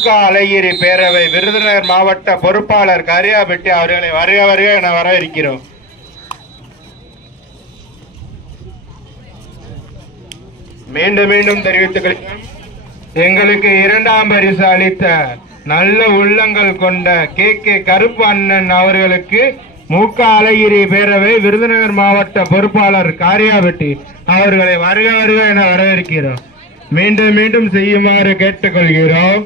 திமுக அழகிரி பேரவை விருதுநகர் மாவட்ட பொறுப்பாளர் கரியாபெட்டி அவர்களை வருக வருக என வரவேற்கிறோம். மீண்டும் மீண்டும் தெரிவித்துக் எங்களுக்கு இரண்டாம் பரிசு அளித்த நல்ல உள்ளங்கள் கொண்ட கே கே கருப்பு அண்ணன் அவர்களுக்கு மூக்க அழகிரி பேரவை விருதுநகர் மாவட்ட பொறுப்பாளர் காரியாபெட்டி அவர்களை வருக வருக என வரவேற்கிறோம். மீண்டும் மீண்டும் செய்யுமாறு கேட்டுக்கொள்கிறோம்.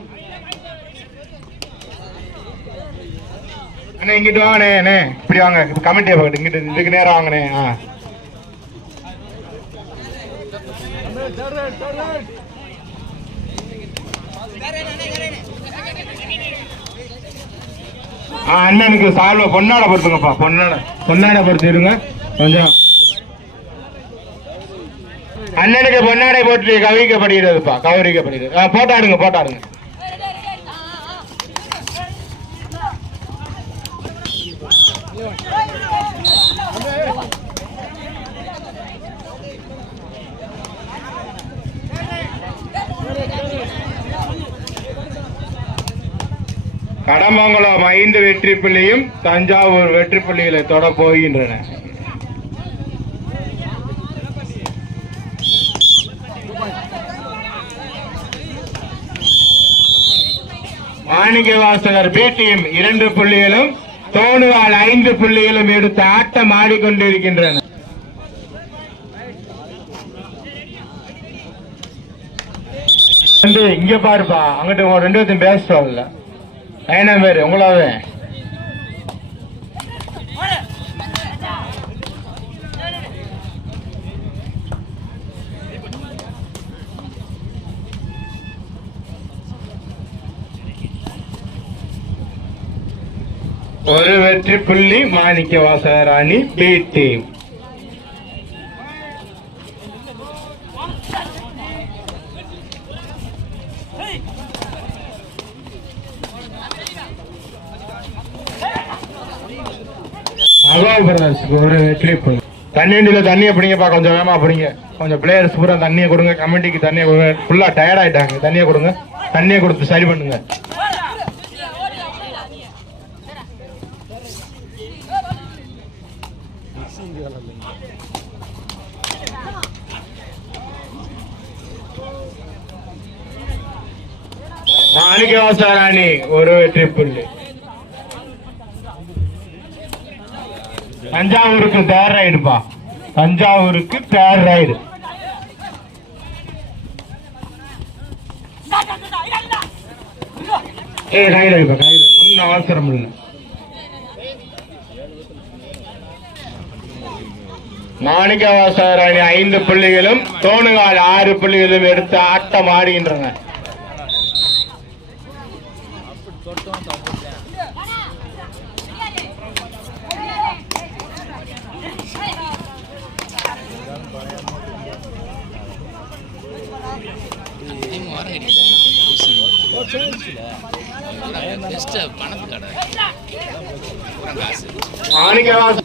அண்ணே இங்கிட்டு வாங்கண்ணே அண்ணே. இப்படி வாங்க. கமிட்டியை பக்கத்து இங்கிட்டு இதுக்கு நேரம் வாங்கண்ணே. ஆ. அண்ணனுக்கு சால்வை பொன்னாட பொறுத்துங்கப்பா. பொன்னாட. பொன்னாட பொறுத்திருங்க கொஞ்சம். அண்ணனுக்கு பொன்னாடை போட்டு கவிக்கப்படுகிறதுப்பா. கௌரிக்கப்படுகிறது ஆ, போட்டாடுங்க போட்டாடுங்க கடமங்கலம் ஐந்து வெற்றி புள்ளியும் தஞ்சாவூர் வெற்றி புள்ளிகளை தொட போகின்றன. மாணிக்க பி டீம் இரண்டு புள்ளிகளும் தோணுவால் ஐந்து புள்ளிகளும் எடுத்து ஆட்டம் ஆடிக்கொண்டிருக்கின்றன. இங்க பாருப்பா. அங்கிட்ட உங்க ரெண்டு பேர்த்தையும் பேச சொல்லல. ஐநா பேரு? உங்களாவே ஒரு வெற்றி புள்ளி மாணிக்க வாசகராணி பி டீம் ஒரு வெற்றி புள்ளி. தண்ணிண்டில தண்ணியை பிடிங்கப்பா கொஞ்சம் வேமா பிடிங்க. கொஞ்சம் பிளேயர்ஸ் பூரா தண்ணியை கொடுங்க கமிட்டிக்கு தண்ணியை கொடுங்க. ஃபுல்லா டயர்ட் ஆயிட்டாங்க. தண்ணியை கொடுங்க. தண்ணியை கொடுத்து சரி பண்ணுங்க. மாணிக்கவாசராணி ஒரு வெற்றி புள்ளி தஞ்சாவூருக்கு தேர் ரைடுப்பா தஞ்சாவூருக்கு தேர் ரைடு ஏ ரைடு இப்ப கையில ஒன்னும் அவசரம் இல்லை மாணிக்கவாசராணி ஐந்து புள்ளிகளும் தோணுகால் ஆறு புள்ளிகளும் எடுத்து ஆட்டம் ஆடுகின்றன. மாணிக்கவாசன்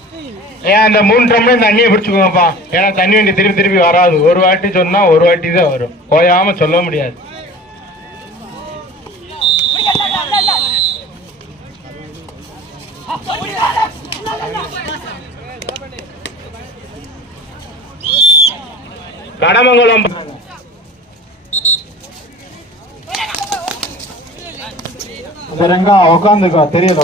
ஏன் அந்த மூணு ட்ரம்ல தண்ணியை பிடிச்சுக்கோங்கப்பா. ஏன்னா தண்ணி வண்டி திருப்பி திருப்பி வராது. ஒரு வாட்டி சொன்னா ஒரு வாட்டி தான் வரும். போயாம சொல்ல முடியாது. கடமங்கலம் உட்காந்துக்கோ தெரியல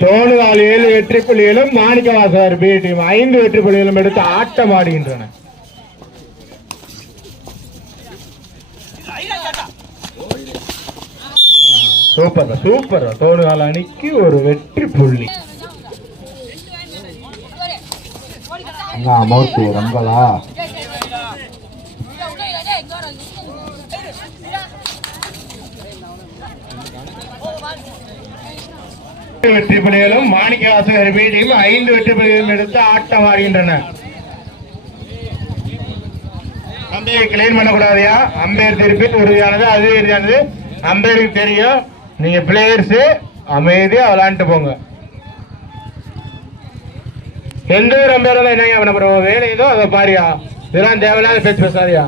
தோணுதால் ஏழு வெற்றி புள்ளிகளும் மாணிக்கவாசகர் பி டீம் ஐந்து வெற்றி புள்ளிகளும் எடுத்து ஆட்டம் ஆடுகின்றன. Super super. தோணுகால் அணிக்கு ஒரு வெற்றி புள்ளி மூர்த்தி ரங்களா வெற்றி புலிகளும் மாணிக்க வாசகர் பி ஐந்து வெற்றி புலிகளும் எடுத்து ஆட்டம் ஆடுகின்றன. அம்பையை கிளீன் பண்ணக்கூடாதியா? அம்பையர் திருப்பி உறுதியானது அது உறுதியானது. அம்பையருக்கு தெரியும். நீங்க பிளேயர்ஸ் அமைதியா விளையாண்டு போங்க. எந்த ஒரு அம்பையர் என்ன என்னங்க பண்ண போறோம் வேலை ஏதோ அதை பாரியா. இதெல்லாம் தேவையில்லாத பேச்சு பேசாதியா.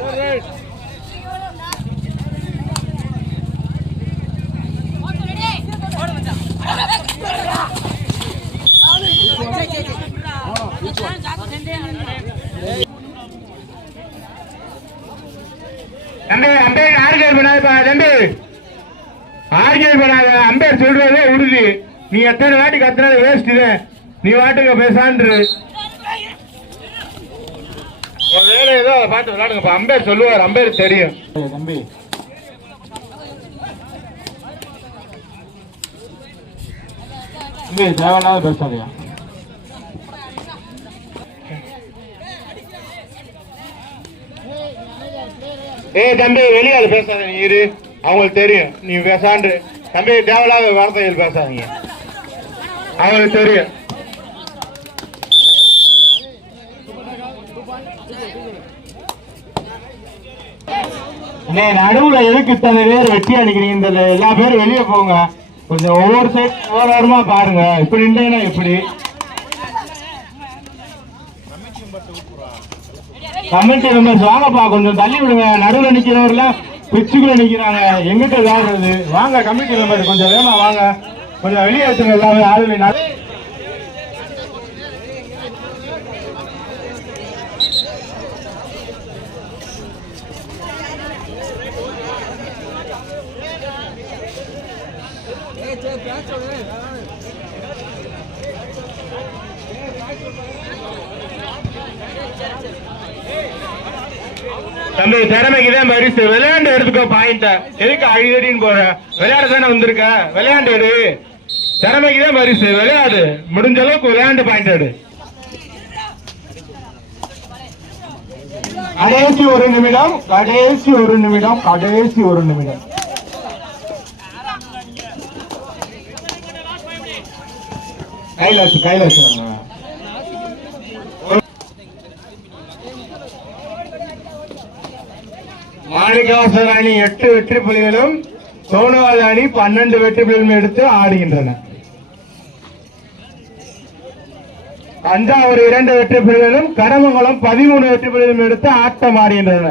தம்பி அம்பேர் ஆர்கேல் பண்ணாதப்பா தம்பி. ஆர்கேல் பண்ணாத அம்பேர் சொல்றதே உறுதி. நீ எத்தனை வாட்டி கத்துறது வேஸ்ட் இது. நீ வாட்டுக்கு பேசான்று வேலை ஏதோ அதை பார்த்து விளையாடுங்கப்பா அம்பேர் சொல்லுவார் அம்பேர் தெரியும். தம்பி. தம்பி தேவையில்லாத பேசாதியா? ஏய் தம்பி வெளியால் பேசாத நீ இரு. அவங்களுக்கு தெரியும். நீ பேசாண்டு. தம்பி தேவையில்லாத வார்த்தைகள் பேசாதீங்க. அவங்களுக்கு தெரியும். நடுவுல எதுக்கு இத்தனை பேர் வெட்டி அடிக்கிறீங்க? எல்லா பேரும் வெளியே போங்க. கொஞ்சம் ஒவ்வொரு சைட் ஒவ்வொரு பாருங்க. இப்படி இல்லைன்னா இப்படி? கமிட்டி மெம்பர்ஸ் வாங்கப்பா கொஞ்சம் தள்ளி விடுங்க. நடுவில் நிக்கிறவர்ல பிச்சுக்குள்ள நிக்கிறாங்க. எங்கிட்ட விளையாடுறது? வாங்க கமிட்டி மெம்பர் கொஞ்சம் வேகமா வாங்க. கொஞ்சம் வெளியேற்றுங்க எல்லாமே ஆளுநர் நடு- தம்பி திறமைக்கு தான் பரிசு. விளையாண்டு எடுத்துக்கோ பாயிண்ட எதுக்கு அழுதடின்னு போற? விளையாட தானே வந்திருக்க? விளையாண்டு எடு. திறமைக்கு தான் பரிசு. விளையாடு. முடிஞ்ச அளவுக்கு விளையாண்டு பாயிண்ட் எடு. கடைசி ஒரு நிமிடம் கடைசி ஒரு நிமிடம் கடைசி ஒரு நிமிடம். கைலாசு கைலாசு மாணிகாசர் அணி எட்டு வெற்றி புலிகளும் சோனவால் அணி பன்னெண்டு வெற்றி புலிகளும் எடுத்து ஆடுகின்றன. தஞ்சாவூர் இரண்டு வெற்றி புலிகளும் கரமங்கலம் பதிமூணு வெற்றி புலிகளும் எடுத்து ஆட்டம் ஆடுகின்றன.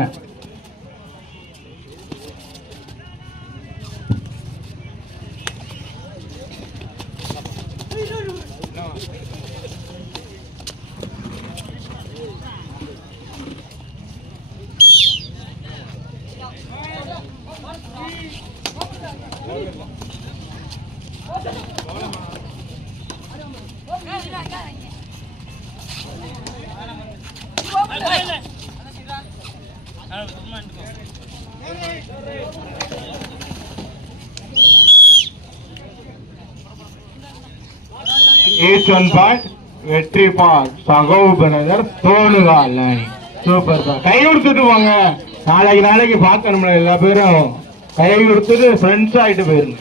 ஈச் ஒன் பாயிண்ட் வெற்றி பால் சகவு பிரதர் தோணுகால். சூப்பர் பால் கை கொடுத்துட்டு போங்க. நாளைக்கு நாளைக்கு பார்க்கணும்ல எல்லா பேரும். கை கொடுத்துட்டு ஃப்ரெண்ட்ஸ் ஆயிட்டு போயிருங்க